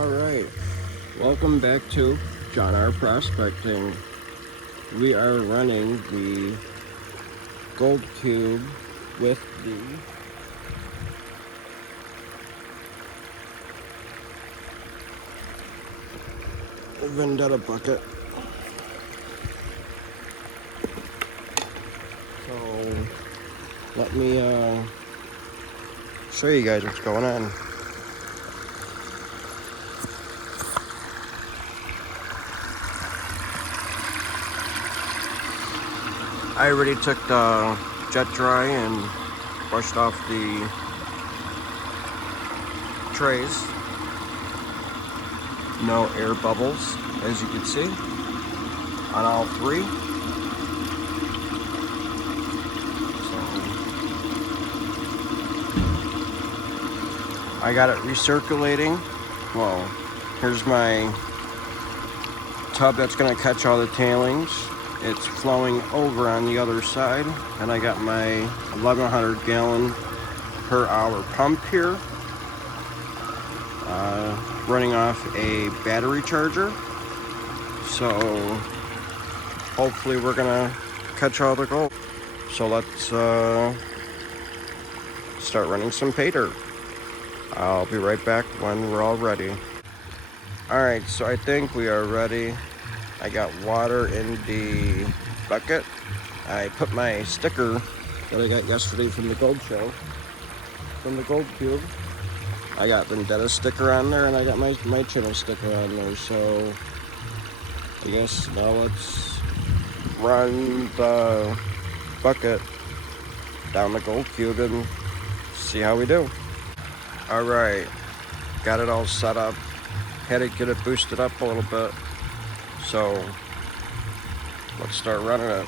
Alright, welcome back to John R. Prospecting. We are running the gold cube with the Vendetta Bucket. So let me show you guys what's going on. I already took the jet dry and brushed off the trays. No air bubbles, as you can see, on all three. So I got it recirculating. Well, here's my tub that's gonna catch all the tailings. It's flowing over on the other side, and I got my 1100 gallon per hour pump here, running off a battery charger. So hopefully we're gonna catch all the gold. So let's start running some Paydirt. I'll be right back when we're all ready. Alright, so I think we are ready. I got water in the bucket. I put my sticker that I got yesterday from the gold show, from the gold cube. I got Vendetta sticker on there, and I got my channel sticker on there. So I guess now let's run the bucket down the gold cube and see how we do. All right, got it all set up. Had to get it boosted up a little bit. So let's start running it.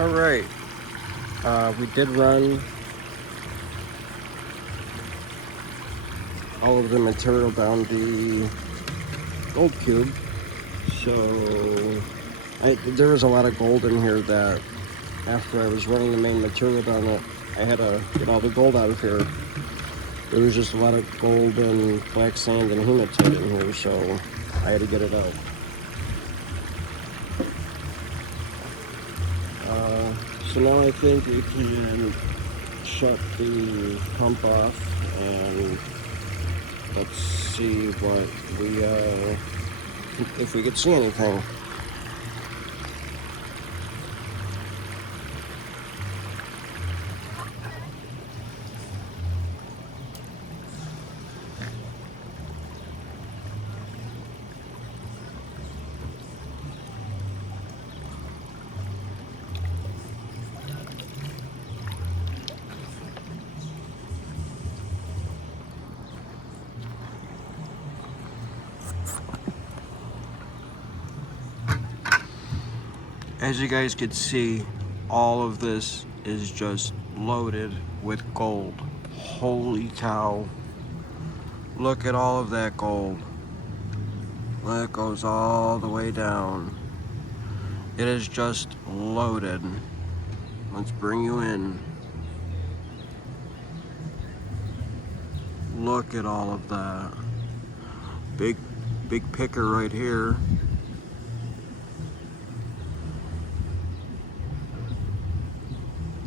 All right. We did run all of the material down the gold cube. So there was a lot of gold in here that after I was running the main material down it, I had to get all the gold out of here. There was just a lot of gold and black sand and hematite in here, so I had to get it out. So now I think we can shut the pump off and let's see what we, if we could see anything. As you guys could see, all of this is just loaded with gold. Holy cow. Look at all of that gold. That goes all the way down. It is just loaded. Let's bring you in. Look at all of that. Big picker right here.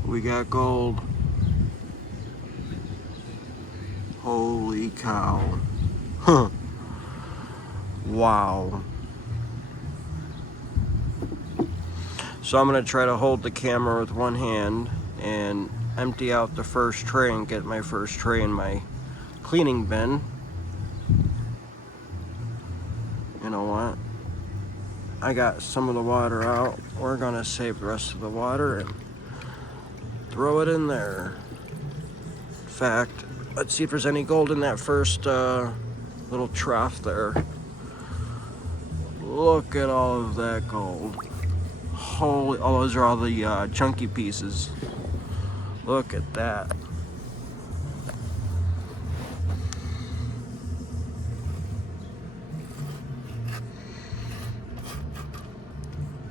We got gold. Holy cow. Huh. Wow. So I'm gonna try to hold the camera with one hand and empty out the first tray and get my first tray in my cleaning bin. You know what? I got some of the water out. We're gonna save the rest of the water and throw it in there. In fact, let's see if there's any gold in that first little trough there. Look at all of that gold. Holy, oh, those are all the chunky pieces. Look at that.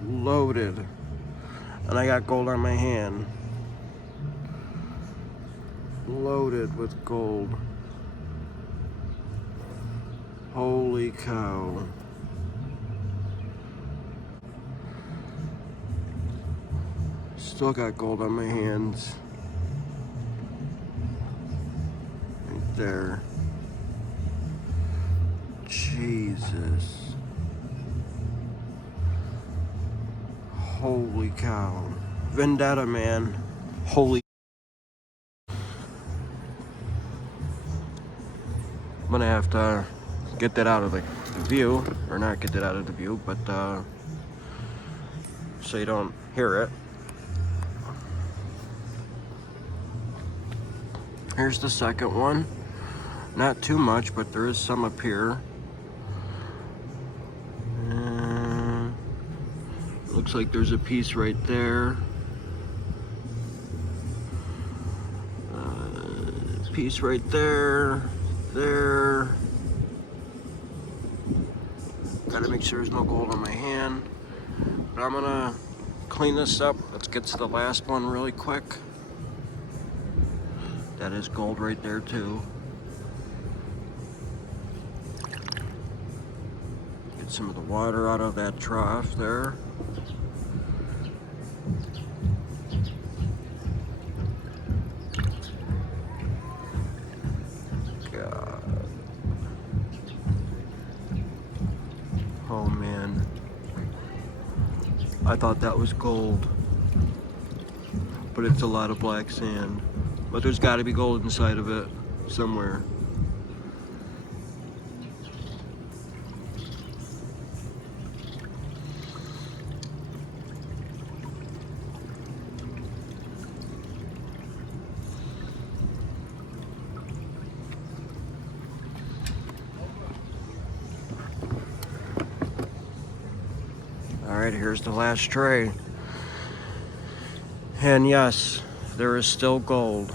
Loaded. And I got gold on my hand. Loaded with gold. Holy cow. Still got gold on my hands. Right there. Jesus. Holy cow. Vendetta, man. Holy. I'm gonna have to get that out of the view, or not get that out of the view, but so you don't hear it. Here's the second one. Not too much, but there is some up here. Looks like there's a piece right there. Piece right there. There. Gotta make sure there's no gold on my hand. But I'm gonna clean this up. Let's get to the last one really quick. That is gold right there too. Get some of the water out of that trough there. God. Oh man. I thought that was gold. But it's a lot of black sand. But there's got to be gold inside of it somewhere. All right, here's the last tray. And yes, there is still gold,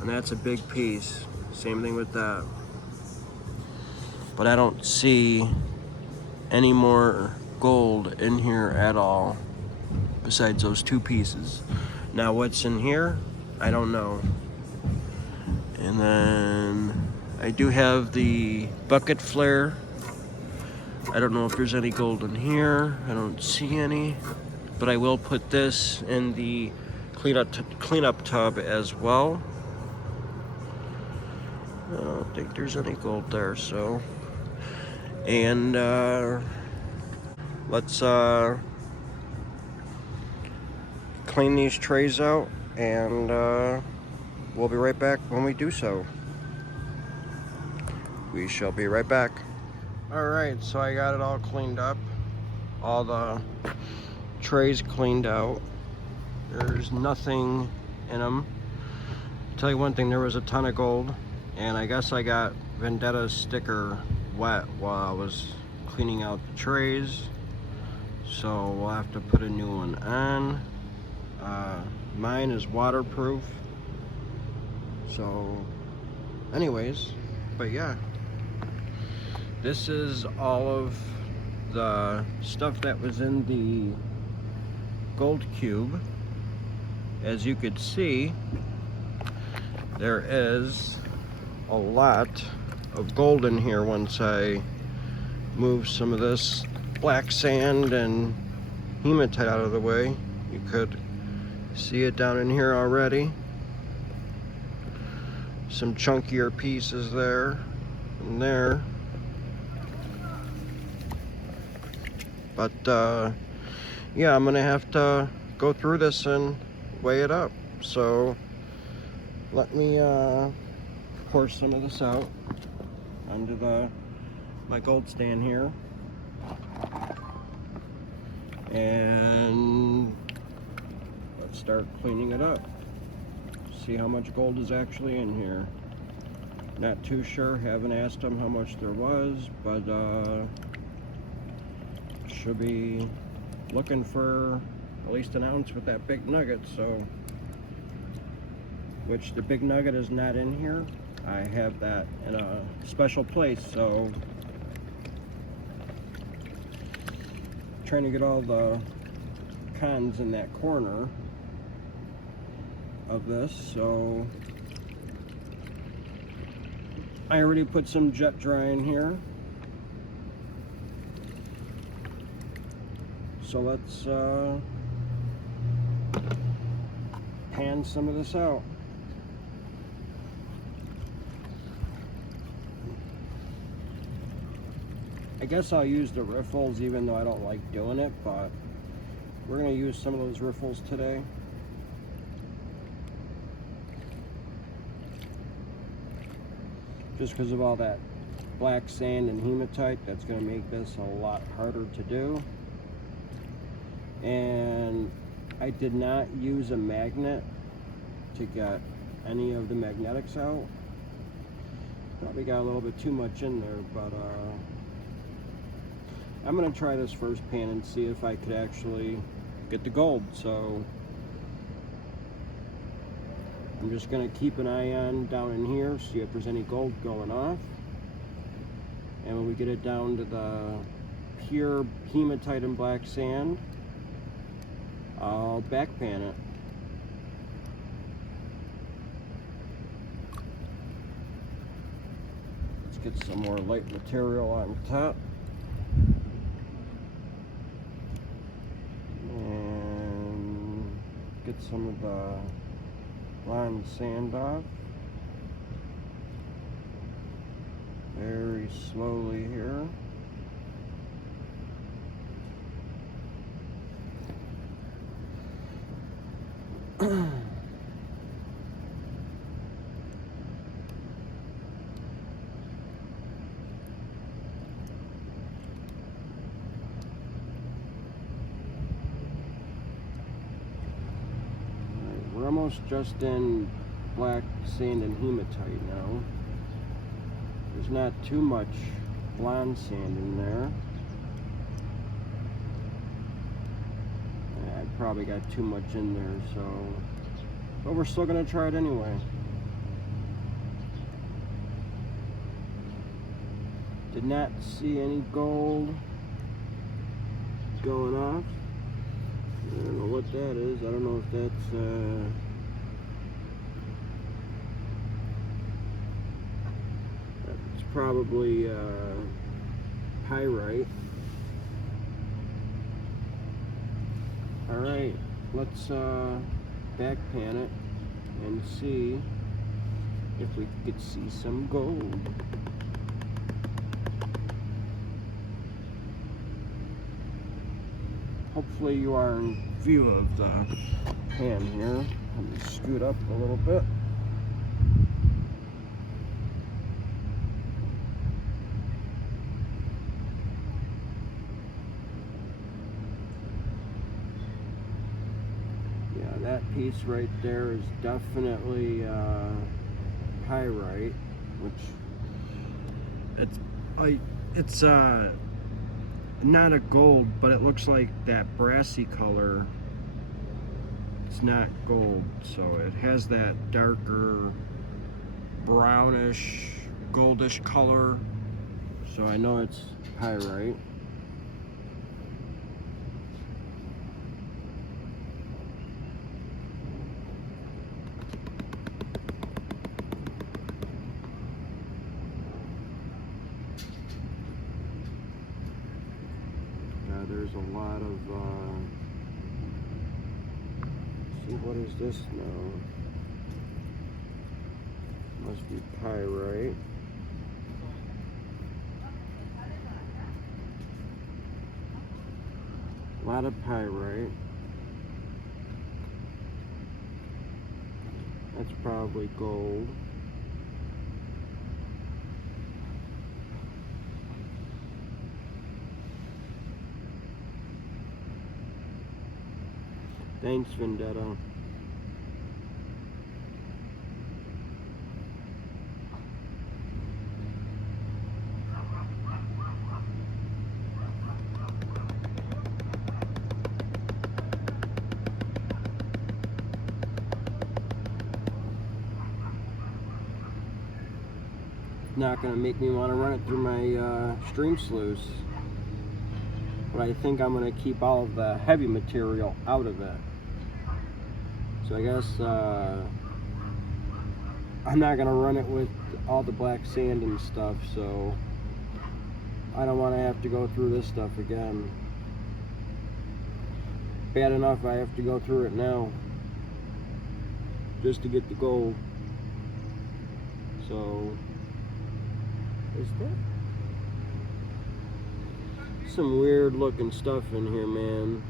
and that's a big piece. Same thing with that. But I don't see any more gold in here at all besides those two pieces. Now what's in here, I don't know. And then I do have the bucket flare. I don't know if there's any gold in here. I don't see any, but I will put this in the cleanup tub as well. I don't think there's any gold there, so. And let's clean these trays out, and we'll be right back when we do so. We shall be right back. Alright, so I got it all cleaned up. All the trays cleaned out. There's nothing in them. I'll tell you one thing, there was a ton of gold, and I guess I got Vendetta's sticker wet while I was cleaning out the trays, so we'll have to put a new one on. Mine is waterproof, so anyways, but yeah, this is all of the stuff that was in the gold cube. As you could see, there is a lot of gold in here. Once I move some of this black sand and hematite out of the way, you could see it down in here already. Some chunkier pieces there and there. But yeah, I'm gonna have to go through this and weigh it up. So let me pour some of this out onto my gold stand here, and let's start cleaning it up. See how much gold is actually in here. Not too sure, haven't asked them how much there was, but should be looking for at least an ounce with that big nugget. So, which the big nugget is not in here. I have that in a special place, so trying to get all the cons in that corner of this. So I already put some jet dry in here, so let's pan some of this out. I guess I'll use the riffles, even though I don't like doing it, but we're going to use some of those riffles today. Just because of all that black sand and hematite, that's going to make this a lot harder to do. And I did not use a magnet to get any of the magnetics out. Probably got a little bit too much in there, but I'm going to try this first pan and see if I could actually get the gold. So I'm just going to keep an eye on down in here, see if there's any gold going off. And when we get it down to the pure hematite and black sand, I'll back pan it. Let's get some more light material on top. And get some of the lime sand off. Very slowly here. We're almost just in black sand and hematite now. There's not too much blonde sand in there. probably got too much in there, so, but we're still gonna try it anyway. Did not see any gold going off. I don't know what that is. I don't know if that's probably pyrite. Alright, let's back pan it and see if we could see some gold. Hopefully you are in view of the pan here. Let me scoot up a little bit. Yeah, that piece right there is definitely pyrite, which it's not a gold, but it looks like that brassy color. It's not gold, so it has that darker brownish goldish color, so I know it's pyrite. There's a lot of see, what is this now? Must be pyrite. A lot of pyrite. That's probably gold. Thanks, Vendetta. Not gonna make me want to run it through my stream sluice, but I think I'm gonna keep all of the heavy material out of it. So I guess I'm not gonna run it with all the black sand and stuff, so I don't want to have to go through this stuff again. Bad enough I have to go through it now just to get the gold. So is that some weird looking stuff in here, man?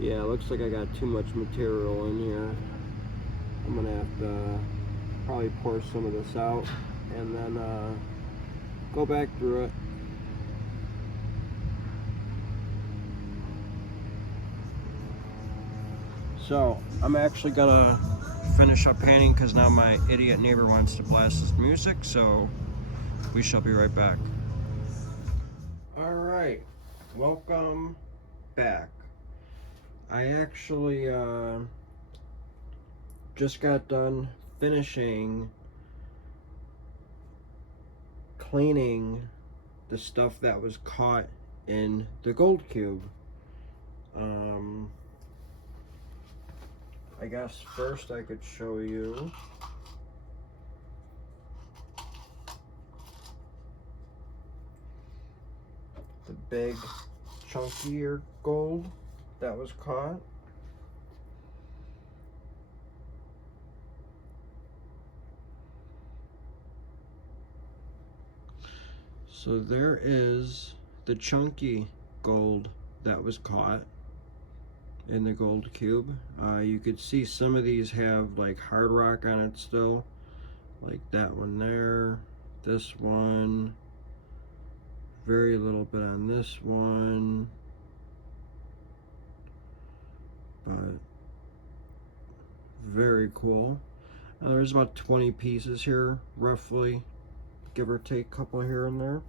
Yeah, looks like I got too much material in here. I'm gonna have to probably pour some of this out and then go back through it. So I'm actually gonna finish up panning because now my idiot neighbor wants to blast his music, so we shall be right back. All right, welcome back. I actually just got done finishing cleaning the stuff that was caught in the gold cube. I guess first I could show you the big chunkier gold that was caught. So there is the chunky gold that was caught in the gold cube. You could see some of these have like hard rock on it still, like that one there, this one, very little bit on this one, but very cool. There's about 20 pieces here, roughly, give or take a couple here and there.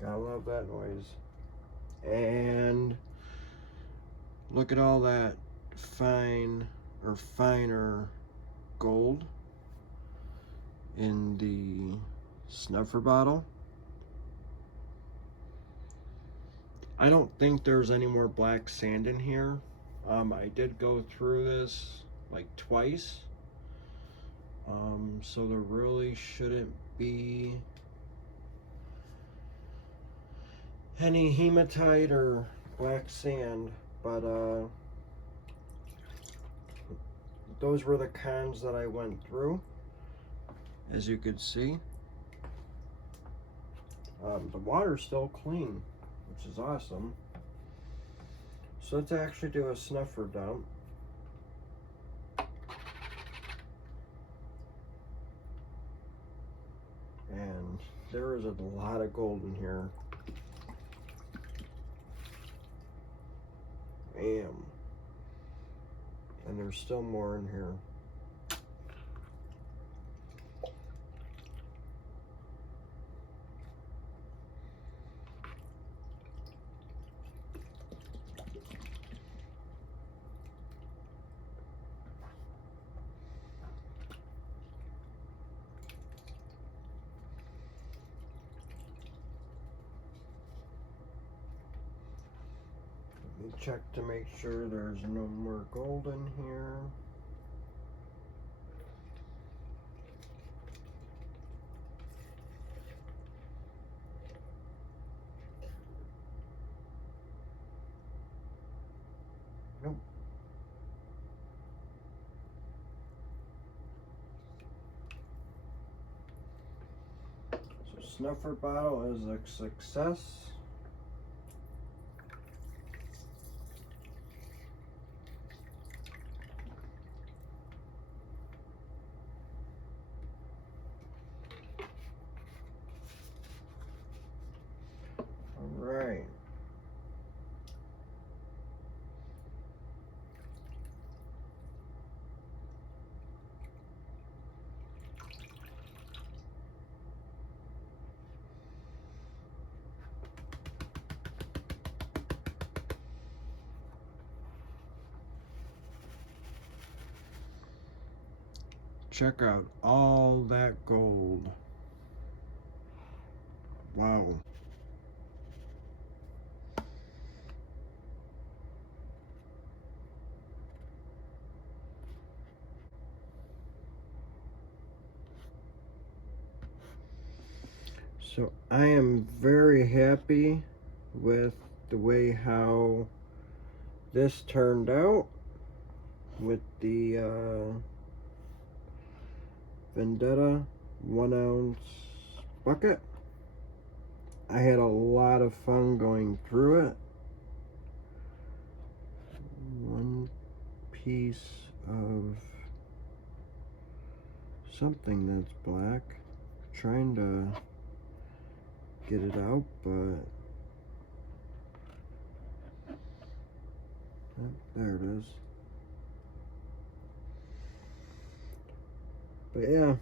Gotta love that noise. And look at all that fine or finer gold in the snuffer bottle. I don't think there's any more black sand in here. I did go through this like twice, so there really shouldn't be any hematite or black sand, but those were the cons that I went through, as you could see. The water's still clean, which is awesome. So let's actually do a snuffer dump. And there is a lot of gold in here. Bam. And there's still more in here. Let me check to make sure there's no more gold in here. Nope. So snuffer bottle is a success. Right. Check out all that gold. Wow. So I am very happy with the way how this turned out with the Vendetta 1 ounce bucket. I had a lot of fun going through it. One piece of something that's black. Trying to get it out, but oh, there it is. But yeah,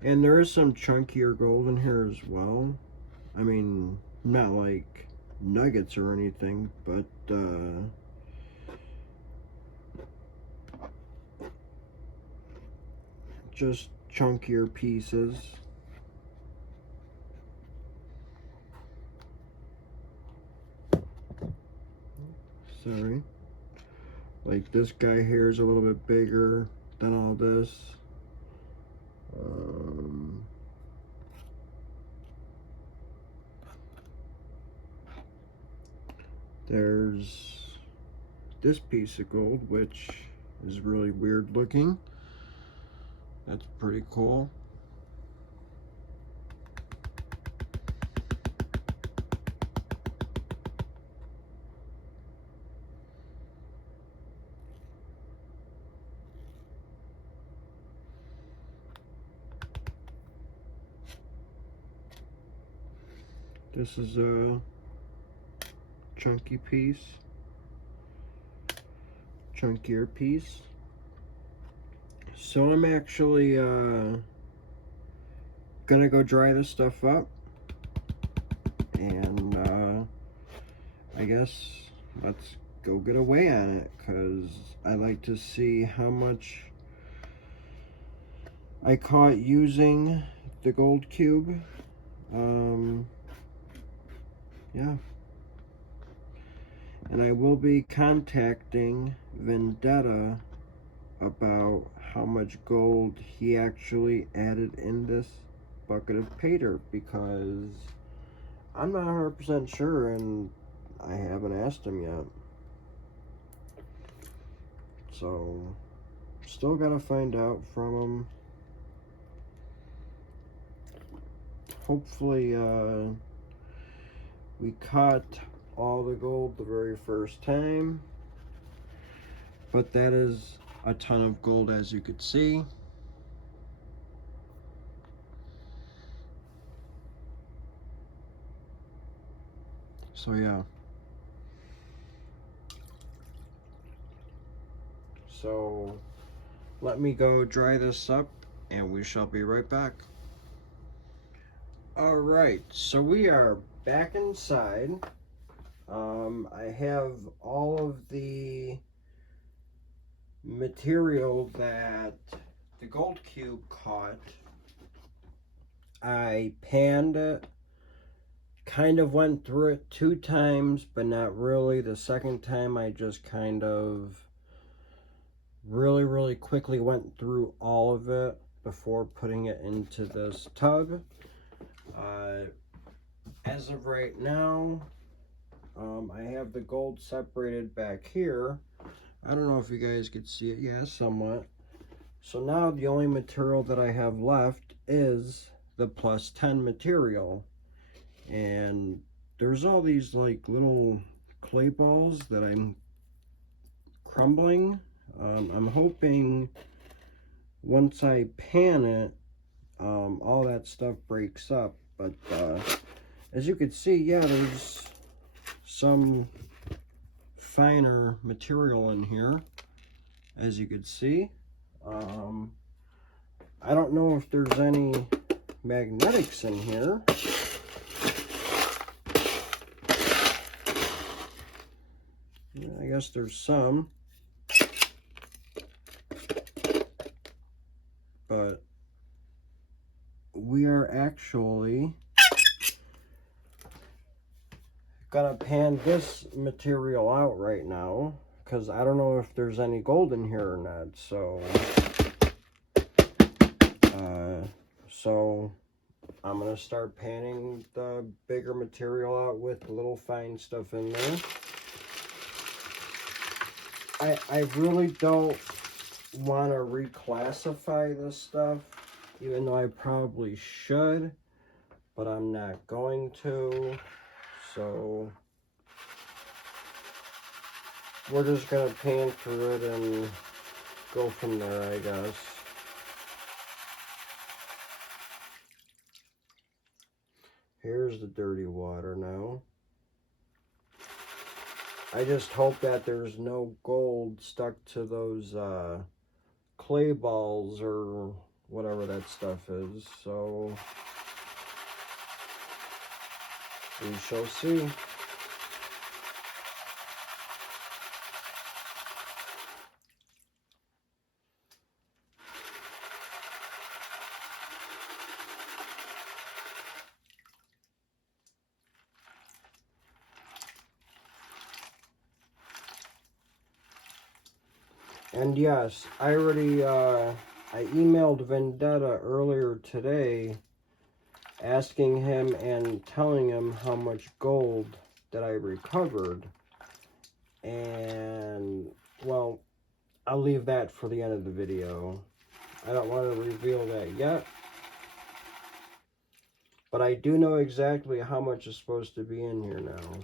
and there is some chunkier gold in here as well. I mean, not like nuggets or anything, but just chunkier pieces. Sorry. Like this guy here is a little bit bigger than all this. There's this piece of gold, which is really weird looking. That's pretty cool. This is chunky piece, chunkier piece. So I'm actually gonna go dry this stuff up, and I guess let's go get away on it, because I like to see how much I caught using the gold cube. Yeah. And I will be contacting Vendetta about how much gold he actually added in this bucket of Paydirt, because I'm not 100% sure and I haven't asked him yet. So, still gotta find out from him. Hopefully, we caught all the gold the very first time. But that is a ton of gold, as you could see. So yeah. So let me go dry this up and we shall be right back. Alright, so we are back inside. I have all of the material that the gold cube caught. I panned it, kind of went through it 2 times, but not really. The second time I just kind of really quickly went through all of it before putting it into this tub. As of right now, I have the gold separated back here. I don't know if you guys could see it. Yeah, somewhat. So now the only material that I have left is the plus 10 material. And there's all these like little clay balls that I'm crumbling. I'm hoping once I pan it, all that stuff breaks up. But as you can see, yeah, there's some finer material in here, as you could see. I don't know if there's any magnetics in here. I guess there's some, but we are actually gonna pan this material out right now, because I don't know if there's any gold in here or not. So I'm gonna start panning the bigger material out with the little fine stuff in there. I really don't want to reclassify this stuff, even though I probably should, but I'm not going to. So we're just gonna pan through it and go from there, I guess. Here's the dirty water now. I just hope that there's no gold stuck to those clay balls or whatever that stuff is. So we shall see. And yes, I already, I emailed Vendetta earlier today asking him and telling him how much gold that I recovered. And, well, I'll leave that for the end of the video. I don't want to reveal that yet. But I do know exactly how much is supposed to be in here now.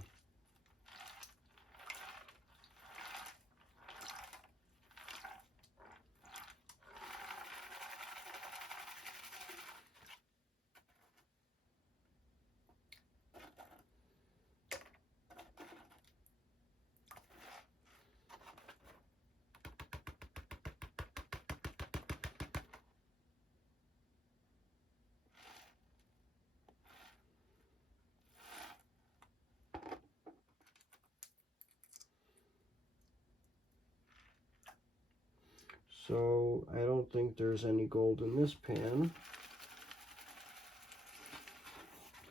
So I don't think there's any gold in this pan.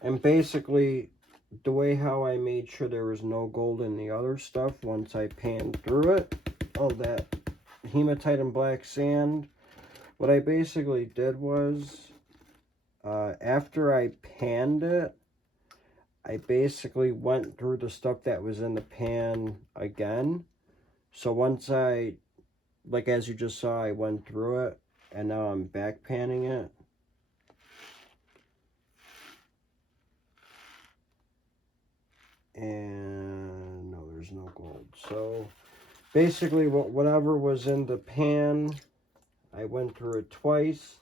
And basically, the way how I made sure there was no gold in the other stuff, once I panned through it, all that hematite and black sand, what I basically did was, after I panned it, I basically went through the stuff that was in the pan again. So once I, like as you just saw, I went through it, and now I'm back panning it. And no, there's no gold. So basically whatever was in the pan, I went through it twice.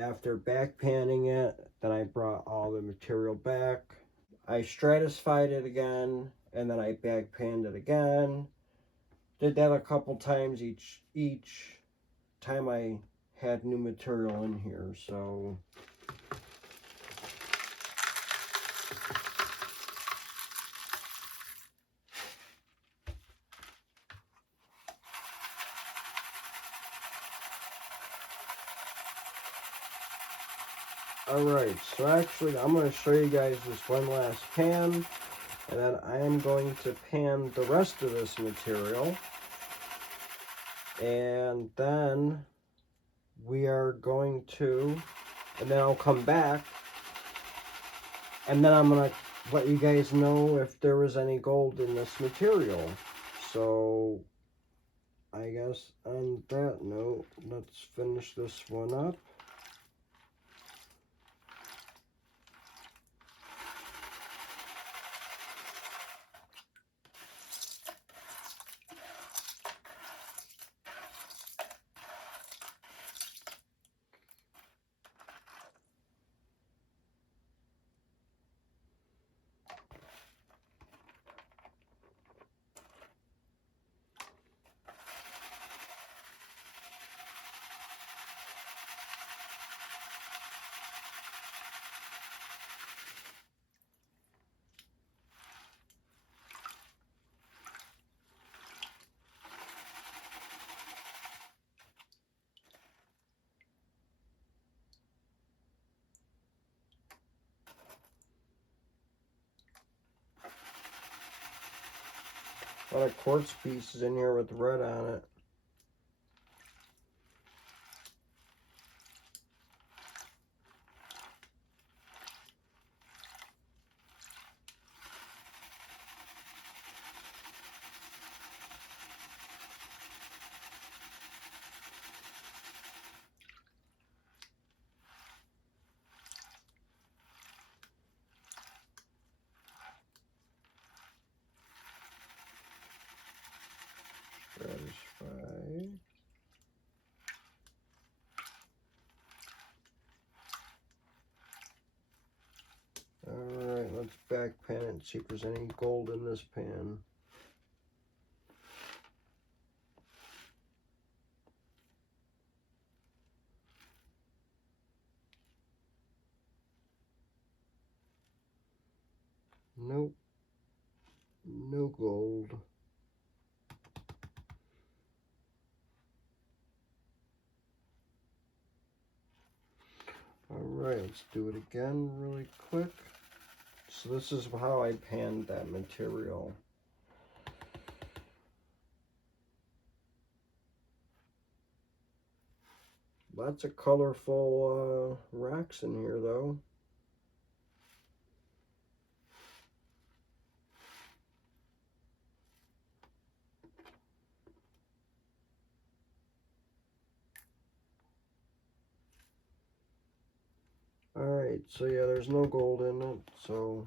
After back panning it, then I brought all the material back. I stratified it again, and then I back panned it again. Did that a couple times each time I had new material in here. So alright, so actually I'm going to show you guys this one last pan, and then I am going to pan the rest of this material, and then we are going to, and then I'll come back, and then I'm going to let you guys know if there was any gold in this material. So I guess on that note, let's finish this one up. A lot of quartz pieces in here with red on it. Satisfy. Alright, let's back pan it and see if there's any gold in this pan. Nope. No gold. Alright, let's do it again really quick. So this is how I panned that material. Lots of colorful rocks in here though. Alright, so yeah, there's no gold in it, so...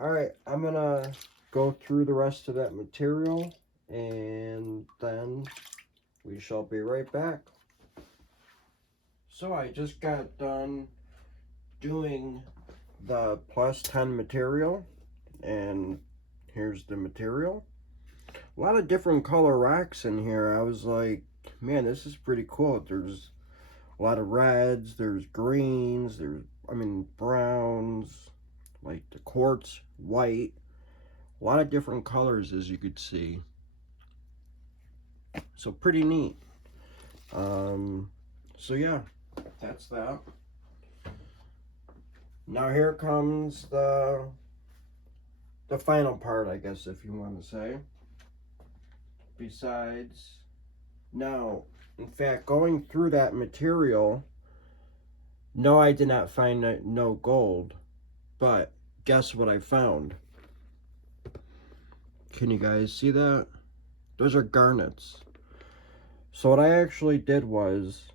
Alright, I'm gonna go through the rest of that material, and then we shall be right back. So I just got done doing the plus 10 material, and here's the material. A lot of different color rocks in here. I was like, man, this is pretty cool. There's a lot of reds, there's greens, browns, like the quartz, white, a lot of different colors as you could see. So pretty neat. So yeah, that's that. Now here comes the final part, I guess, if you want to say. Besides, now, in fact, going through that material, no, I did not find no gold, but guess what I found? Can you guys see that? Those are garnets. So what I actually did was,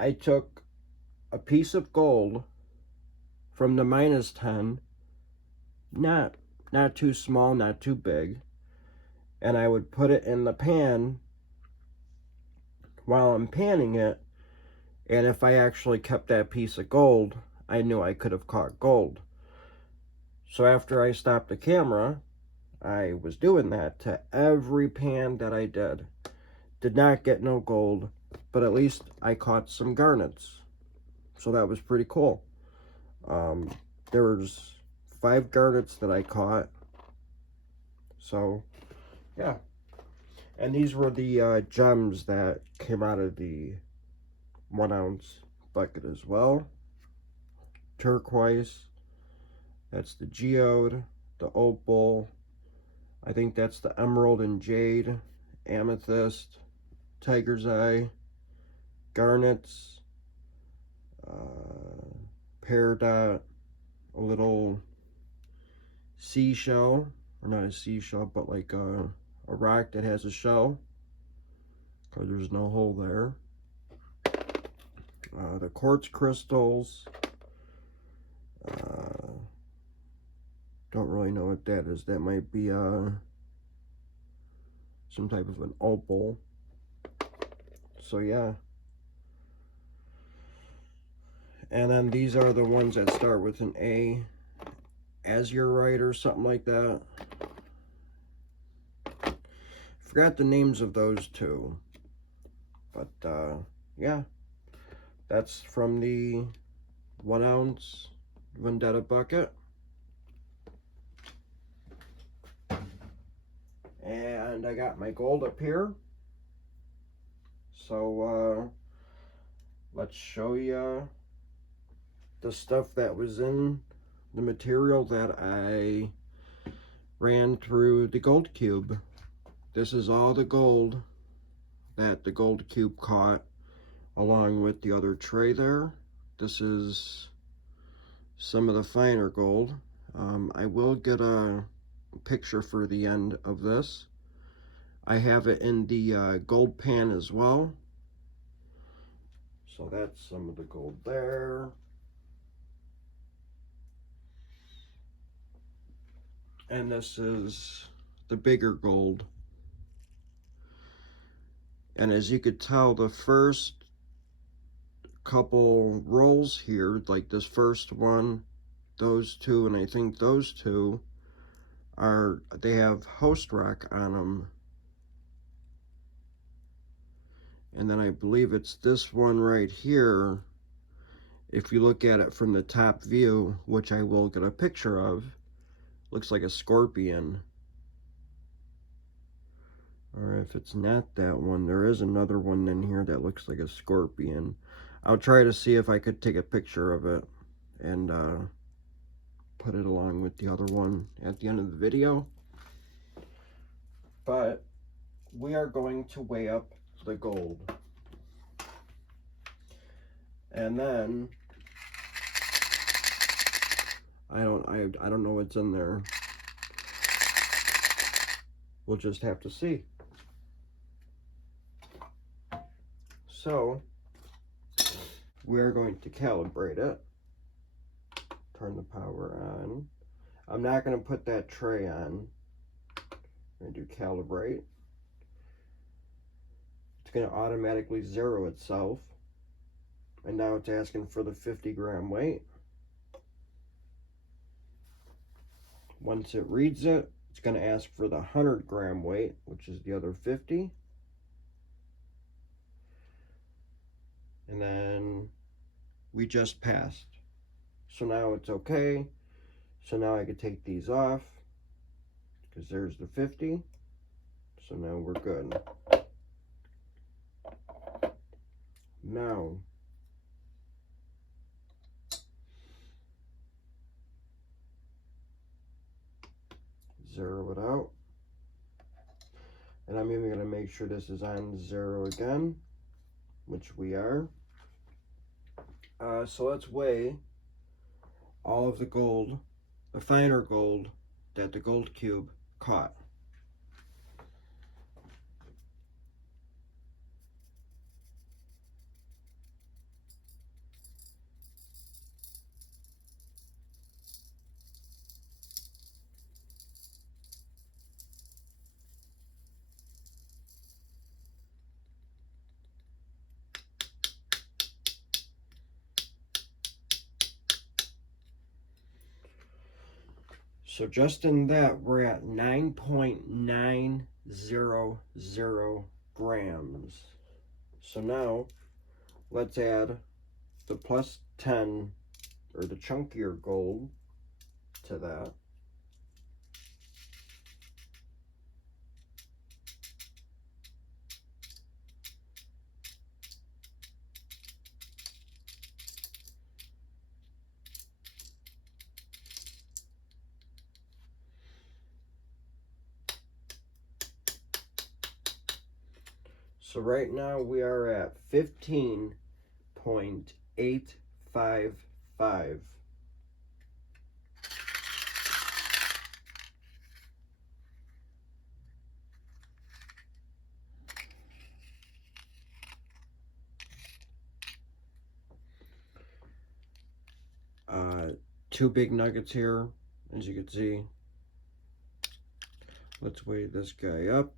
I took a piece of gold from the -10, not too small, not too big, and I would put it in the pan while I'm panning it, and if I actually kept that piece of gold, I knew I could have caught gold. So after I stopped the camera, I was doing that to every pan that I did. Did not get no gold, but at least I caught some garnets. So that was pretty cool. There was 5 garnets that I caught. So, yeah. And these were the gems that came out of the 1 ounce bucket as well. Turquoise. That's the geode, the opal. I think that's the emerald and jade, amethyst, tiger's eye, garnets, peridot, a little seashell, or not a seashell, but like a rock that has a shell, because there's no hole there. The quartz crystals, don't really know what that is. That might be some type of an opal. So yeah. And then these are the ones that start with an A, azurite or something like that. Forgot the names of those two. But yeah, that's from the 1 ounce Vendetta bucket. And I got my gold up here. So let's show you the stuff that was in the material that I ran through the gold cube. This is all the gold that the gold cube caught, along with the other tray there. This is some of the finer gold. I will get a picture for the end of this. I have it in the gold pan as well. So that's some of the gold there. And this is the bigger gold. And as you could tell, the first couple rolls here, like this first one, those two, and I think those two they have host rock on them. And then I believe it's this one right here. If you look at it from the top view, which I will get a picture of, looks like a scorpion. Or if it's not that one, there is another one in here that looks like a scorpion. I'll try to see if I could take a picture of it and put it along with the other one at the end of the video. But we are going to weigh up the gold. And then I don't know what's in there. We'll just have to see. So we're going to calibrate it. Turn the power on. I'm not going to put that tray on. I'm going to do calibrate. It's going to automatically zero itself. And now it's asking for the 50-gram weight. Once it reads it, it's going to ask for the 100-gram weight, which is the other 50. And then we just passed. So now it's okay. So now I could take these off, because there's the 50. So now we're good. Now, zero it out. And I'm even going to make sure this is on 0 again, which we are. So let's weigh all of the gold, the finer gold that the gold cube caught. So just in that, we're at 9.900 grams. So now, let's add the plus 10, or the chunkier gold, to that. So right now we are at 15.855. Two big nuggets here, as you can see. Let's weigh this guy up.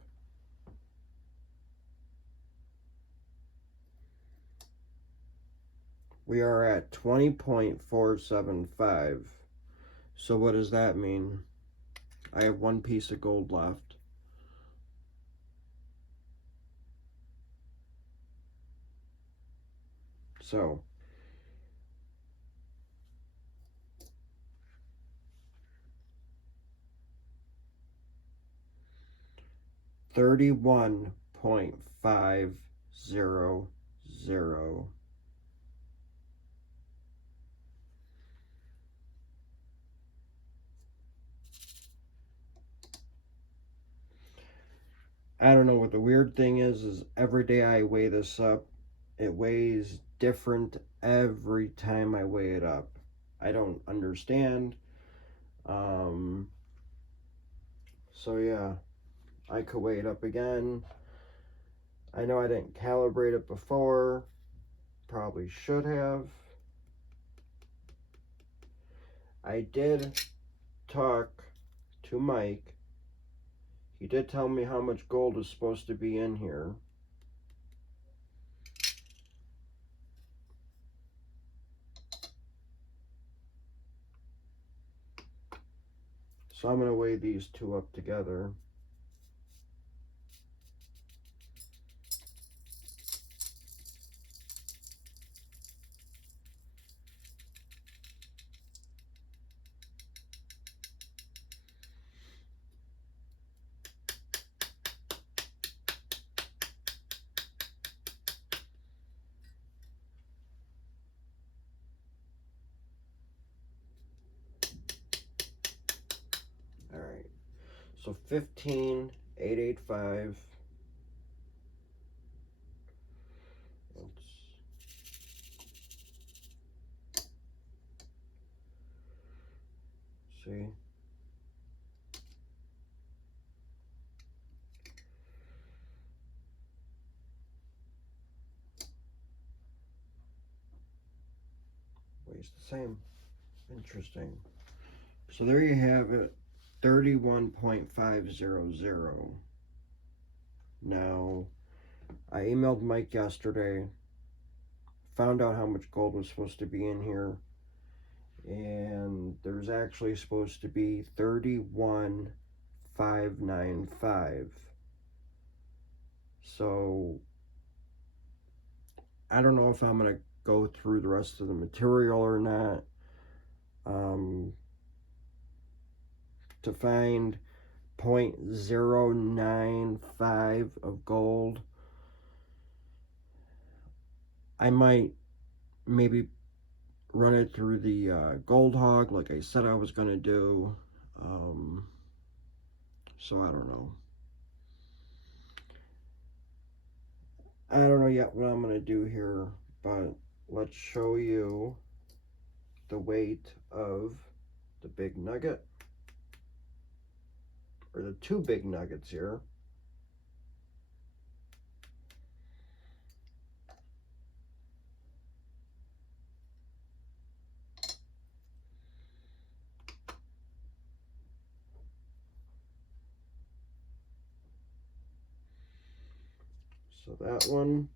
We are at 20.475. So what does that mean? I have one piece of gold left. So 31.500. I don't know what the weird thing is every day I weigh this up, it weighs different every time I weigh it up. I don't understand. So yeah, I could weigh it up again. I know I didn't calibrate it before. Probably should have. I did talk to Mike. He did tell me how much gold is supposed to be in here. So I'm going to weigh these two up together. Alright, so 15,885. See? Weighs the same. Interesting. So there you have it, 31.500. Now, I emailed Mike yesterday, found out how much gold was supposed to be in here, and there's actually supposed to be 31,595. So I don't know if I'm going to go through the rest of the material or not. To find 0.095 of gold, I might maybe run it through the Gold Hog like I said I was going to do. So I don't know. I don't know yet what I'm going to do here, but let's show you the weight of the big nugget, or the two big nuggets here. So that one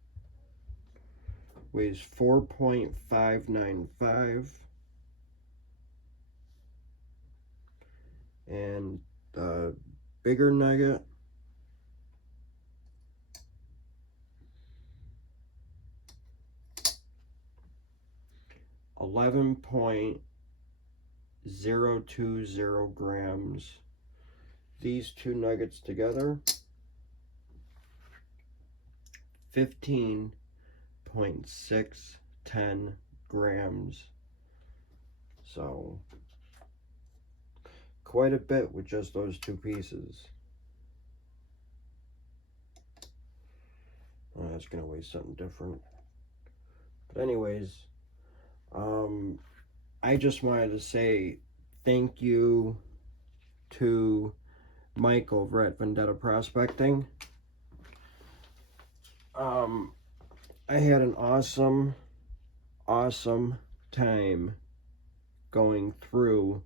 weighs 4.595, and the bigger nugget 11.020 grams. These two nuggets together 15.610 grams. So quite a bit with just those two pieces. Oh, that's gonna weigh something different. But anyways, I just wanted to say thank you to Mike over at Vendetta Prospecting. I had an awesome time going through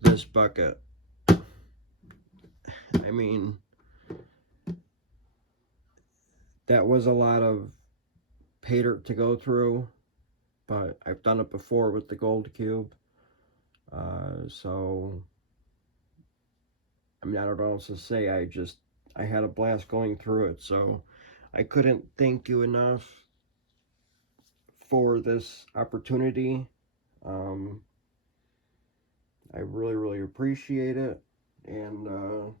this bucket. I mean, that was a lot of Paydirt to go through, but I've done it before with the gold cube. So, I mean, I don't know what else to say. I had a blast going through it. So, I couldn't thank you enough for this opportunity. I really appreciate it. And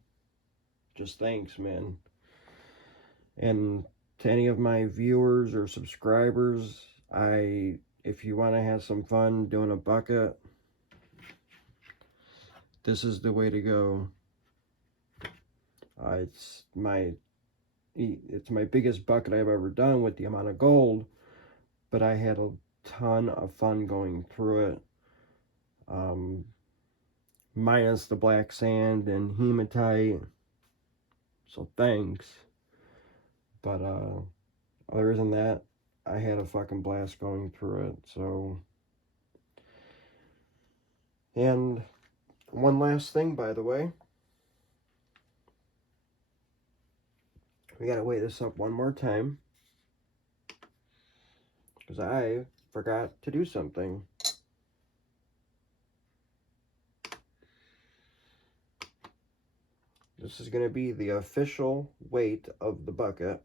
just thanks, man. And to any of my viewers or subscribers, if you want to have some fun doing a bucket, this is the way to go. It's my biggest bucket I've ever done with the amount of gold, but I had a ton of fun going through it. Minus the black sand and hematite. So thanks. But other than that, I had a fucking blast going through it. So, and one last thing, by the way, we gotta weigh this up one more time because I forgot to do something. This is gonna be the official weight of the bucket.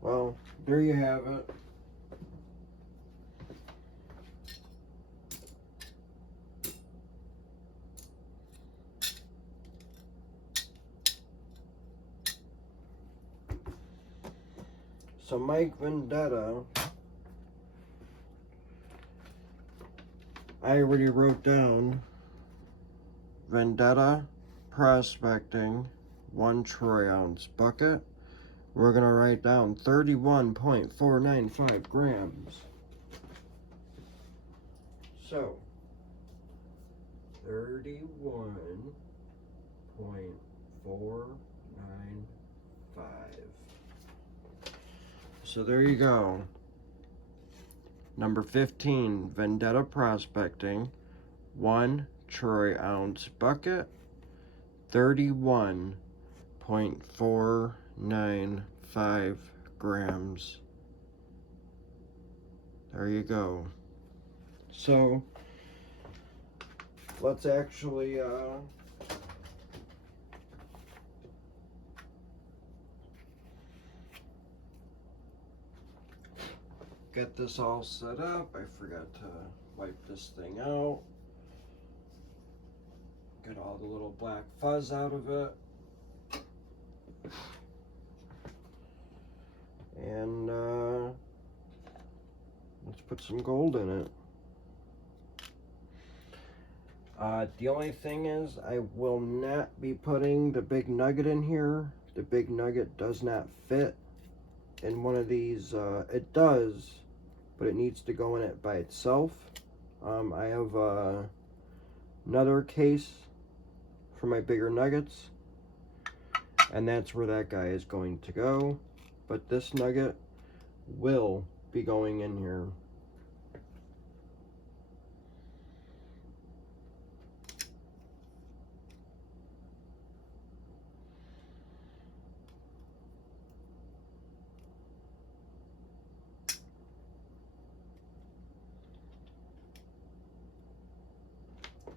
Well, there you have it. So Mike Vendetta, I already wrote down Vendetta Prospecting 1 troy ounce bucket. We're gonna write down 31.495 grams. So 31.495. So there you go. Number 15, Vendetta Prospecting, 1 troy ounce bucket, 31.495 grams. There you go. So let's actually get this all set up. I forgot to wipe this thing out. Get all the little black fuzz out of it. And let's put some gold in it. The only thing is, I will not be putting the big nugget in here. The big nugget does not fit in one of these. It does, but it needs to go in it by itself. I have another case for my bigger nuggets, and that's where that guy is going to go. But this nugget will be going in here.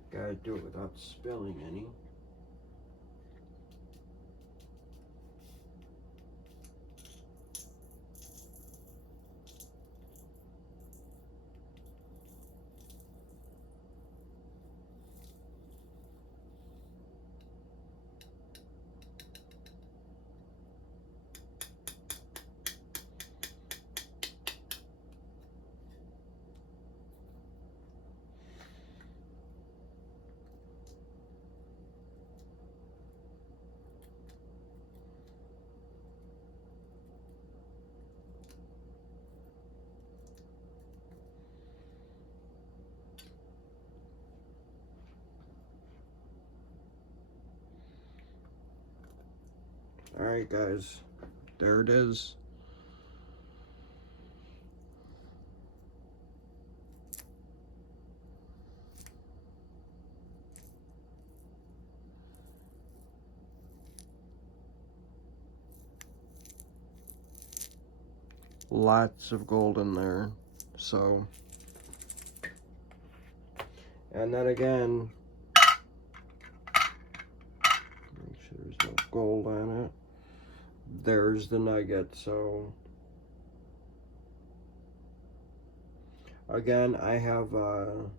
Gotta do it without spilling any. Alright guys, there it is. Lots of gold in there. So, and then again, make sure there's no gold on it. There's the nugget. So again, I have a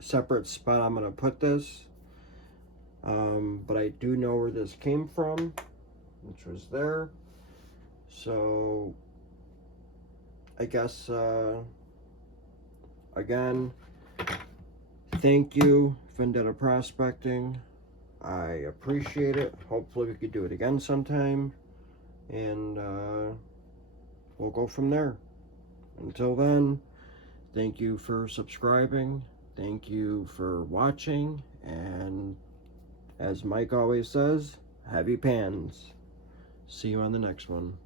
separate spot I'm gonna put this, but I do know where this came from, which was there. So I guess again, thank you, Vendetta Prospecting. I appreciate it. Hopefully we could do it again sometime, and we'll go from there. Until then, thank you for subscribing, thank you for watching, and as Mike always says, happy pans. See you on the next one.